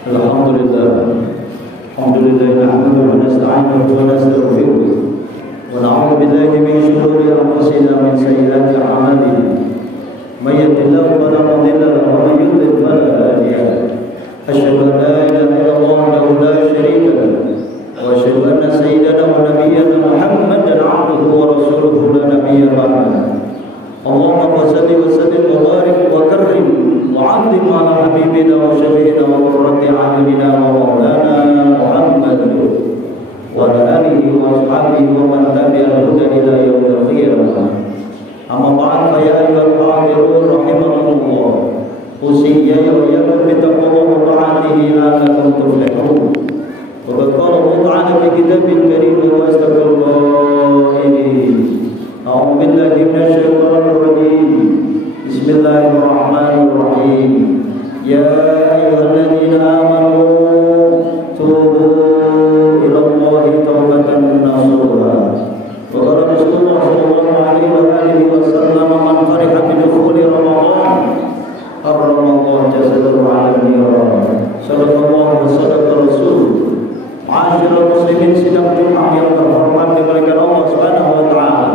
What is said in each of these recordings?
Alhamdulillah nahmaduhu wa nasta'inuhu wa nastaghfiruh wa na'udzu billahi min shururi anfusina min sayyiati a'malina may yahdihillahu fala mudilla lahu wa may yudlil fala hadiya lahu asyhadu an la ilaha illallah wahdahu la syarika lahu wa asyhadu anna sayyidana wa nabiyyana Muhammadan 'abduhu wa rasuluhu la nabiyya ba'dahu Allahumma shalli wa sallim wa barik wa karrim وعظم على حبيبنا وشفيعنا وقرة أعيننا ومولانا محمد وعلى آله وأصحابه ومن تبع الهدى إلى يوم القيامة أما بعد فيا أيها الحاضرون رحمكم الله أوصيكم وإياكم بتقوى الله وطاعته لعلكم تفلحون وقد قال الله تعالى في كتابه الكريم واستغفر الله أعوذ بالله من الشيطان الرجيم بسم الله الرحمن الرحيم يا أيها الذين آمنوا توبوا إلى الله توبة نصوحا وقال رسول الله صلى الله عليه وآله وسلم من فرح بدخول رمضان حرم الله جسده على النيران صدق الله وصدق الرسول Ma'asyiral muslimin, sidang Jumat yang terhormat dimuliakan Allah Subhanahu wa taala.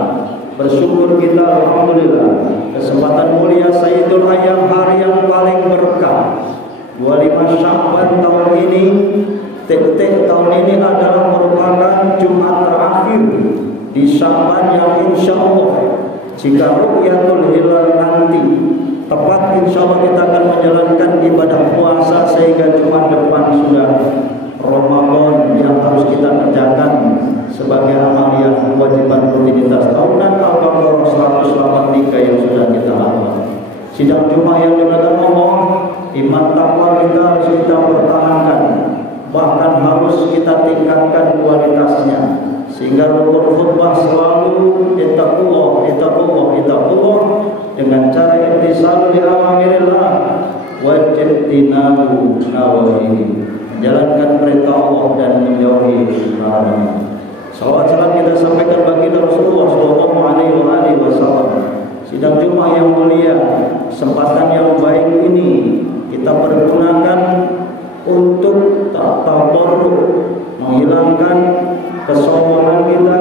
Bersyukur kita alhamdulillah kesempatan mulia Sayyidul Ayyam, hari yang paling berkah 25 Sya'ban tahun ini. Tek-tek tahun ini adalah merupakan Jumat terakhir di Sya'ban yang insyaallah jika ru'yatul hilal nanti tepat insyaallah kita akan menjalankan ibadah puasa sehingga Jumat depan sudah Ramadan yang harus kita kerjakan sebagai amaliyah kewajiban rutinitas tahunan Al-Baqarah 183 yang sudah kita lakukan. Sidang Jumat yang dimuliakan Allah, iman takwa kita harus kita pertahankan, bahkan harus kita tingkatkan kualitasnya sehingga rukun khutbah selalu ittaqullah dengan cara imtisal li awamirillah wajib tinabu nawahi, menjalankan perintah Allah dan menjauhi larangan. Salawat salam kita sampaikan baginda Rasulullah sallallahu alaihi wasallam. Sidang Jumat yang mulia, kesempatan yang baik ini kita pergunakan untuk tadarruk, menghilangkan kesombongan kita,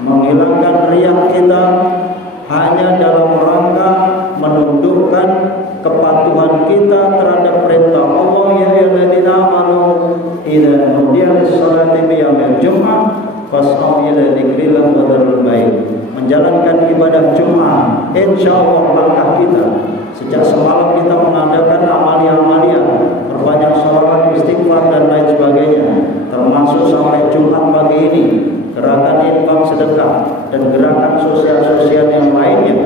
menghilangkan riak kita, hanya dalam rangka menundukkan kepatuhan kita terhadap perintah Allah. Ya ayyuhalladzina amanu idza nudiya lis-salati yaumil jum'ah fas'au ila dzikrillah wa dzarul bait. Menjalankan ibadah Jumat insyaallah langkah kita. Sejak semalam kita mengadakan amalia-amalia, perbanyak sholawat, istighfar dan lain sebagainya, termasuk sampai Jumat pagi ini gerakan infak sedekah dan gerakan sosial-sosial yang lainnya,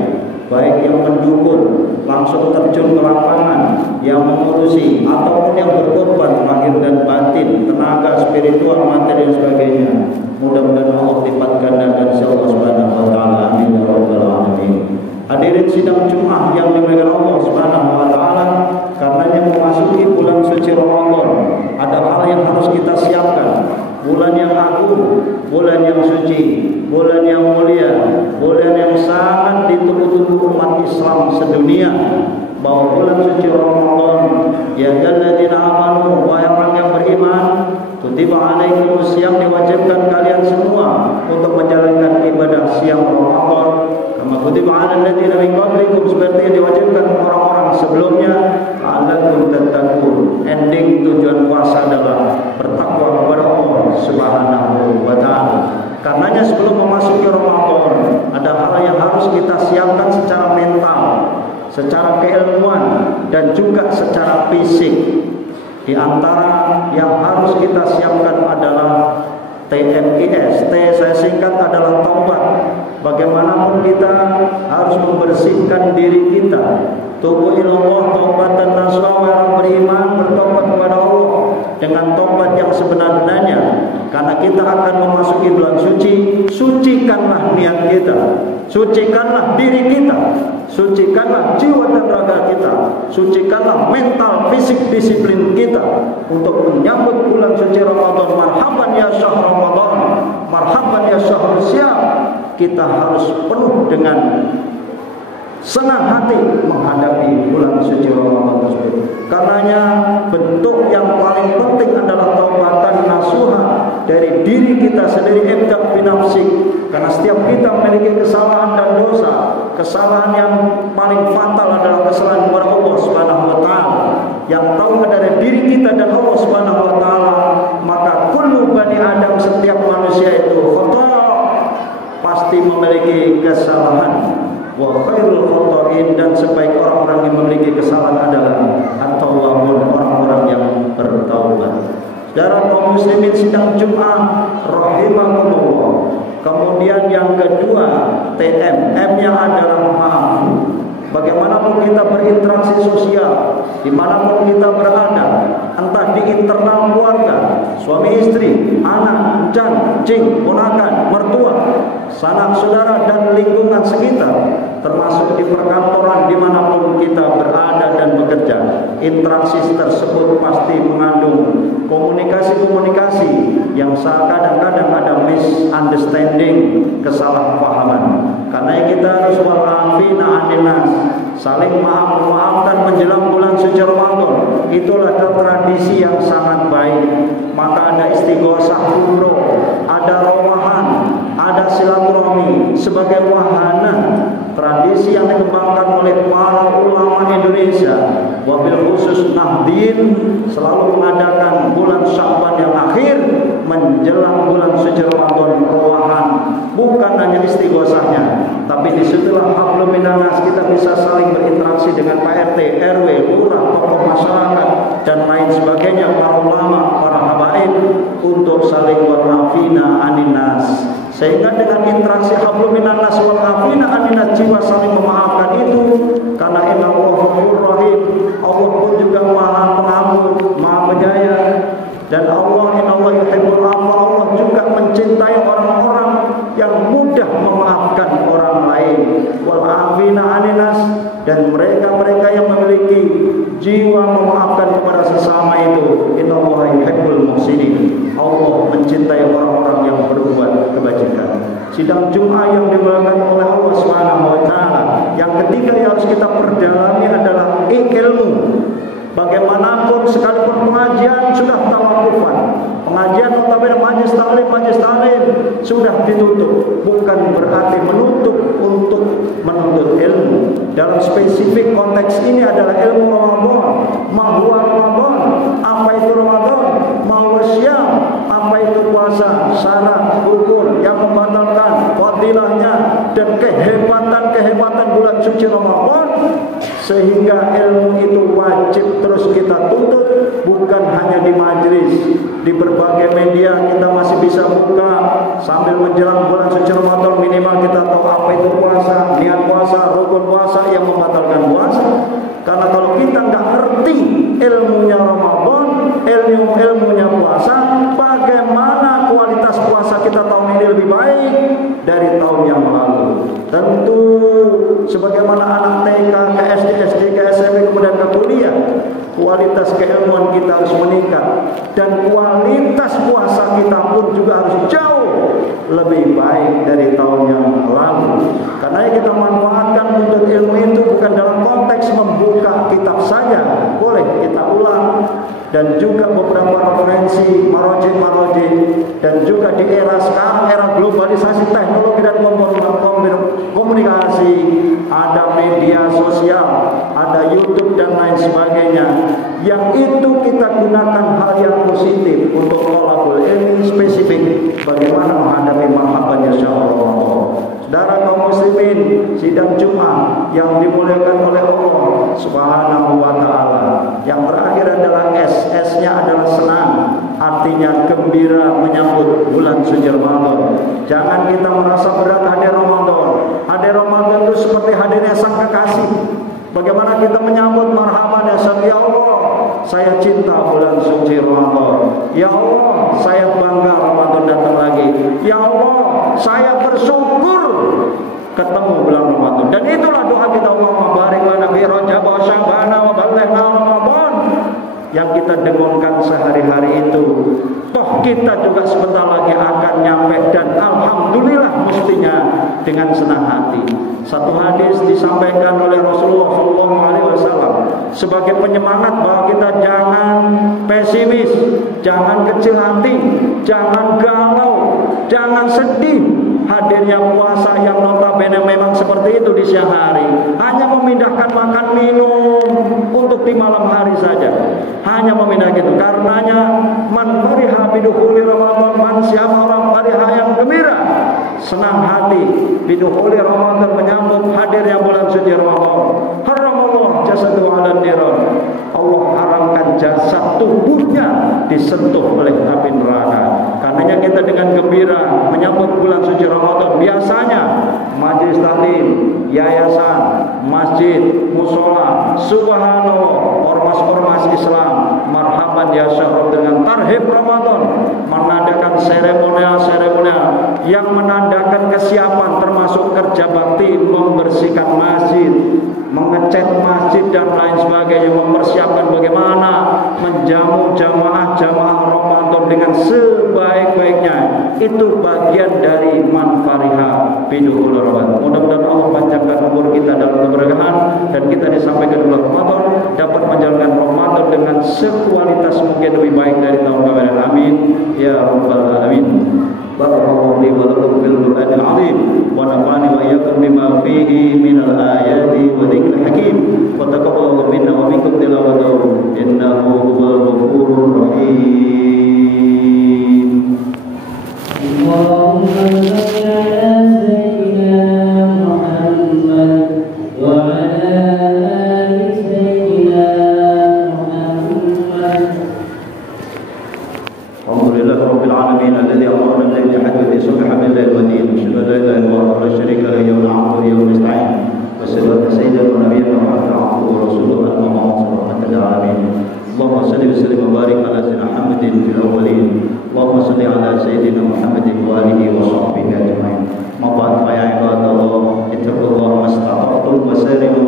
baik yang mendukung langsung terjun ke lapangan, yang mengurusi ataupun yang berkorban lahir dan batin, tenaga, spiritual, materi dan sebagainya. Mudah-mudahan Allah lipat gandakan insyaallah subhanahu wa taala. Amin ya rabbal alamin. Hadirin sidang Jumat yang dimuliakan Allah subhanahu wa taala, karenanya memasuki bulan suci Ramadan ada hal yang harus kita siapkan. Bulan yang agung, bulan yang suci, bulan yang mulia, bulan yang sangat ditunggu-tunggu umat Islam sedunia. Bahwa bulan suci Ramadan, ya alladzina amanu, wahai orang yang beriman, kutiba alaikumus syiyam, diwajibkan kalian semua untuk menjalankan ibadah siam Ramadan. Kama kutiba alal ladzina min qablikum, seperti yang diwajibkan orang-orang sebelumnya, la'allakum tattaqun. Ending tujuan puasa adalah bertakwa kepada Allah Subhanahu wa taala. Karenanya sebelum memasuki Ramadan ada hal yang harus kita siapkan secara mental, secara keilmuan dan juga secara fisik. Di antara yang harus kita siapkan adalah TMIS. T saya singkat adalah taubat. Bagaimanapun kita harus membersihkan diri kita. Tubu ilallah taubatan nasuha, orang beriman bertobat kepada Allah dengan taubat yang sebenar-benarnya. Karena kita akan memasuki bulan suci, sucikanlah niat kita, sucikanlah diri kita, sucikanlah jiwa dan raga kita, sucikanlah mental, fisik, disiplin kita untuk menyambut bulan suci Ramadan. Marhaban ya syahr Ramadan, marhaban ya syahr syam. Kita harus penuh dengan senang hati menghadapi bulan suci Ramadan tersebut. Karenanya bentuk yang paling diri kita sendiri, ibda' binafsik. Karena setiap kita memiliki kesalahan dan dosa. Kesalahan yang paling fatal adalah kesalahan kepada Allah Subhanahu wa taala. Yang tahu dari diri kita dan Allah Subhanahu wa taala, maka kullu bani Adam, setiap manusia itu khata', pasti memiliki kesalahan. Wa khairul khata'in, dan sebaik orang-orang yang memiliki kesalahan adalah at-tawwabun, orang-orang yang bertaubat. Saudara kaum muslimin sidang Jumat rahimakumullah. Kemudian yang kedua, TM, M-nya adalah maaf. Bagaimanapun kita berinteraksi sosial, dimanapun kita berada, entah di internal keluarga, suami istri, anak, cing, ponakan, mertua, sanak saudara dan lingkungan sekitar, termasuk di perkantoran dimanapun kita berada dan bekerja, interaksi tersebut pasti mengandung komunikasi-komunikasi yang kadang-kadang ada misunderstanding, kesalahpahaman. Karena kita harus wa'afina 'anil nas, saling memaafkan menjelang bulan suci Ramadan. Itulah tradisi yang sangat baik. Maka ada istighosah kubro, ada romahan, ada silaturahmi sebagai wahana tradisi yang dikembangkan oleh para ulama Indonesia. Wabil khusus Nahdien selalu mengadakan bulan Sya'ban yang akhir menjelang bulan suci Ramadan romahan. Bukan hanya istighosahnya, tapi disitulah hablum minan nas, kita bisa saling berinteraksi dengan Pak RT, RW, lurah, tokoh masyarakat dan lain sebagainya, para ulama, para habaib, untuk saling wa'afina 'anil nas. Sehingga dengan interaksi hablum minan nas wal afina 'anil nas, jiwa saling memaafkan itu, karena innallaha ghafurur rahim, Allah pun juga Maha Pengampun, Maha Penyayang. Dan Allah yuhibbul 'afwa, Allah juga mencintai orang-orang yang mudah memaafkan orang lain. Wal afina 'anil nas, dan mereka-mereka yang memiliki jiwa memaafkan kepada sesama itu, innallaha yuhibbul muhsinin, Allah mencintai orang-orang yang berbuat kebajikan. Sidang Jumat yang dimuliakan oleh Allah Subhanahu wa taala, yang ketiga yang harus kita perdalami adalah ilmu. Bagaimanapun sekalipun pengajian sudah tawakufan, pengajian notabene majlis taklim sudah ditutup, bukan berarti menutup untuk menuntut ilmu. Dalam spesifik konteks ini adalah ilmu Ramadan. Mahwa Ramadan, apa itu Ramadan? Mahwa syam, apa itu puasa? Syarat, rukun yang membatalkan, fadilahnya, dan kehebatan bulan suci Ramadan. Sehingga ilmu itu wajib terus kita tuntut, bukan hanya di majlis, di berbagai media kita masih bisa buka sambil menjelang bulan suci Ramadan. Minimal kita tahu apa itu puasa, niat puasa, rukun puasa yang membatalkan puasa. Karena kalau kita nggak ngerti ilmunya Ramadan, ilmunya puasa, bagaimana kualitas puasa kita tahun ini lebih baik dari tahun yang lalu? Tentu sebagaimana anak TK, ke SD, ke SMP, kemudian ke kuliah, kualitas keilmuan kita harus meningkat, dan kualitas puasa kita pun juga harus jauh lebih baik dari tahun yang lalu. Karena kita manfaatkan untuk ilmu itu bukan dalam konteks membuka kitab saja, boleh kita ulang, dan juga beberapa referensi marojin, dan juga di era sekarang, era globalisasi teknologi dan komunikasi, ada media sosial, ada YouTube dan lain sebagainya, yang itu kita gunakan hal yang positif untuk thalabul ilmi spesifik bagaimana menghadapi marhaban insyaallah. Saudara kaum muslimin, sidang Jumat yang dimuliakan oleh Allah Subhanahu wa taala. Yang terakhir adalah S-nya adalah senang, artinya gembira menyambut bulan suci Ramadan. Jangan kita merasa berat hadir Ramadan. Hadir Ramadan itu seperti hadirnya sang kekasih. Bagaimana kita menyambut marhaban ya Allah, saya cinta bulan suci Ramadan. Ya Allah, saya bangga Ramadan datang lagi. Ya Allah, saya bersyukur ketemu bulan Ramadan. Dan itulah doa kita, Allahumma barik lana fi Rajab wa Sya'ban wa ballighna Ramadan. yang kita dengungkan sehari-hari itu. Toh kita juga sebentar lagi akan nyampe, dan alhamdulillah mestinya dengan senang hati. Satu hadis disampaikan oleh Rasulullah SAW sebagai penyemangat bahwa kita jangan pesimis, jangan kecil hati, jangan galau, jangan sedih. Hadirnya puasa yang notabene memang seperti itu di siang hari, hanya memindahkan makan minum untuk di malam hari saja, hanya memindahkan itu. Karenanya man fariha bidukhuli Ramadan, man siapa orang fariha yang gembira, senang hati bidukhuli Ramadan, menyambut hadirnya bulan suci Ramadan. Haramallah jasadu ala niran, Allah haramkan jasad tubuhnya disentuh oleh api neraka. Karenanya kita dengan gembira menyambut bulan suci Ramadan. Biasanya majelis taklim, yayasan, masjid, musola, subhanallah, ormas-ormas Islam marhaban ya syahrul dengan tarhib Ramadan, menandakan seremonial-seremonial yang menandakan kesiapan, termasuk kerja bakti, membersihkan masjid, mengecat masjid dan lain sebagainya, mempersiapkan bagaimana menjamu jamaah-jamaah Ramadan dengan sebaik-baiknya. Itu bagian dari man fariha bidukhul Ramadan. Mudah-mudahan Allah panjangkan umur kita dalam keberkahan, dan kita disampaikan bulan Ramadan dapat menjalankan Ramadan dengan sekualitas mungkin lebih baik dari tahun kemarin. Amin ya rabbal alamin. Barakallahu li wa lakum fil Qur'anil azim wa nafa'ani wa iyyakum bima fihi minal ayati wa dzikril hakim wa taqabbalallahu minna wa minkum tilawatahu innahu huwal ghafurur rahim. Allahumma shalli ala sayyidina Muhammad wa ala ali sayyidina Muhammad. Alhamdulillah rabbil alamin alladzi amarna bil tahajjud subhana billahi wa din asyhadu an la ilaha illallah wa la syarika lahu wa na'budu wa nasta'in wa asyhadu anna sayyidana wa nabiyyana Muhammadan abduhu wa rasuluhu amma ba'du. Allahumma salli wa sallim wa barik ala sayyidina Muhammadin fil awwalin. Allahumma salli ala sayyidina Muhammadin wa alihi wa sahbihi ajma'in. Ma ba'd fa ya ibadallah ittaqullaha mastata'tum wa sari'u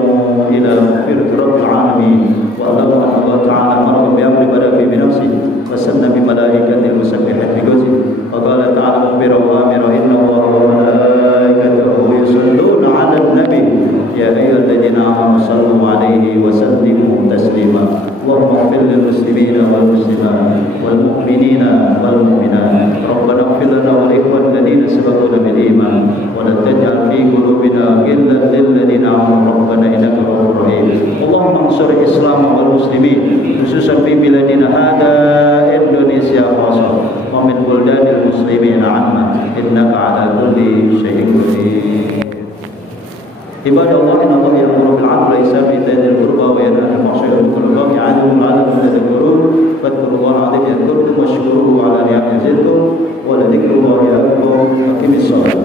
ila maghfirati rabbil alamin. Wa Allah ta'ala amara bi amri bada'i bi nafsihi wa sanna bi malaikatihi musabbihati bi qawlihi wa qala ta'ala mukhbiran wa amira inna Allaha wa malaikatahu yusalluna 'alan nabi ya ayyuhalladzina amanu sallu 'alaihi wa sallimu taslima. Allahumma ighfir lil muslimina wal muslimat wal mu'minina wal mu'minat. Rabbana ighfir lana wa li ikhwanina alladhina sabaquna bil iman wa la taj'al fi qulubina ghillan lil ladzina amanu rabbana innaka ghafurur rahim. Allahumma ansur Islam wal muslimin khususan fi biladina hada Indonesia khususnya wa min buldanil muslimin 'amma innaka 'ala kulli syai'in qadir. Ibadallah inna Allah ya'muru bil 'adli wa ihsani wa ita'i dzil qurba wa yanha 'anil fahsya'i wal munkari wa ya'idukum la'allakum tadhakkarun. Fadhkurullaha 'azim yadhkurkum washkuruhu 'ala ni'amihi yazidkum wa la dzikrullahi akbar. Aqimis shalah.